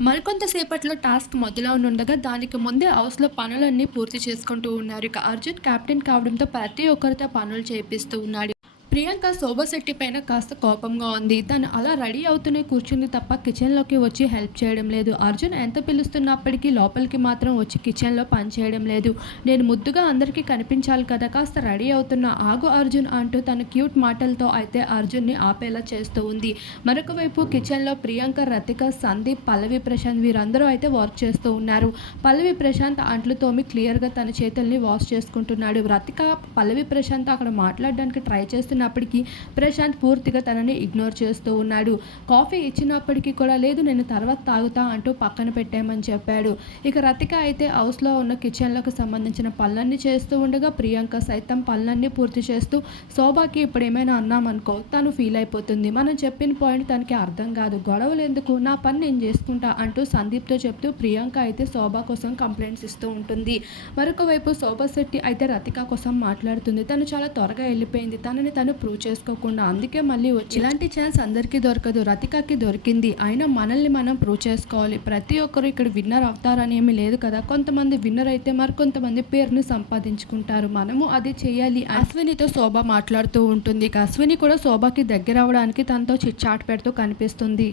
మరికొంతసేపట్లో task మొదలవనుండగా దానికి ముందే హౌస్లో పనులన్నీ పూర్తి చేసుకుంటూ ఉన్నారు. ఇక అర్జున్ కెప్టెన్ కావడంతో ప్రతి ఒక్కరితో పనులు చేపిస్తూ ఉన్నాడు. ప్రియాంక శోభశెట్టి పైన కాస్త కోపంగా ఉంది. తను అలా రెడీ అవుతూనే కూర్చుంది తప్ప కిచెన్లోకి వచ్చి హెల్ప్ చేయడం లేదు. అర్జున్ ఎంత పిలుస్తున్నప్పటికీ లోపలికి మాత్రం వచ్చి కిచెన్లో పని చేయడం లేదు. నేను ముద్దుగా అందరికీ కనిపించాలి కదా కాస్త రెడీ అవుతున్న ఆగు అర్జున్ అంటూ తన క్యూట్ మాటలతో అయితే అర్జున్ని ఆపేలా చేస్తూ ఉంది. మరొక వైపు కిచెన్లో ప్రియాంక రతిక సందీప్ పల్లవి ప్రశాంత్ వీరందరూ అయితే వర్క్ చేస్తూ ఉన్నారు. పల్లవి ప్రశాంత్ అంట్లు తోమి క్లియర్గా తన చేతుల్ని వాష్ చేసుకుంటున్నాడు. రతిక పల్లవి ప్రశాంత్ అక్కడ మాట్లాడడానికి ట్రై ఉన్నప్పటికీ ప్రశాంత్ పూర్తిగా తనని ఇగ్నోర్ చేస్తూ ఉన్నాడు. కాఫీ ఇచ్చినప్పటికీ కూడా లేదు నేను తర్వాత తాగుతా అంటూ పక్కన పెట్టామని చెప్పాడు. ఇక రతిక అయితే హౌస్లో ఉన్న కిచెన్లకు సంబంధించిన పనులన్నీ చేస్తూ ఉండగా ప్రియాంక సైతం పనులన్నీ పూర్తి చేస్తూ శోభాకి ఇప్పుడు ఏమైనా అన్నామనుకో తను ఫీల్ అయిపోతుంది. మనం చెప్పిన పాయింట్ తనకి అర్థం కాదు. గొడవలు ఎందుకు? నా పని నేను చేసుకుంటా అంటూ సందీప్తో చెప్తూ ప్రియాంక అయితే శోభ కోసం కంప్లైంట్స్ ఇస్తూ ఉంటుంది. మరొక వైపు శోభా శెట్టి అయితే రతిక కోసం మాట్లాడుతుంది. తను చాలా త్వరగా వెళ్ళిపోయింది. తనని తను ప్రూవ్ చేసుకోకుండా అందుకే మళ్ళీ వచ్చి ఇలాంటి ఛాన్స్ అందరికీ దొరకదు. రతికకి దొరికింది. అయినా మనల్ని మనం ప్రూవ్ చేసుకోవాలి. ప్రతి ఒక్కరు ఇక్కడ విన్నర్ అవుతారని ఏమీ లేదు కదా. కొంతమంది విన్నర్ అయితే మరి కొంతమంది పేరును సంపాదించుకుంటారు. మనము అది చేయాలి అశ్వినితో శోభ మాట్లాడుతూ ఉంటుంది. ఇక అశ్విని కూడా శోభకి దగ్గర అవ్వడానికి తనతో చిట్చాట్ పెడుతూ కనిపిస్తుంది.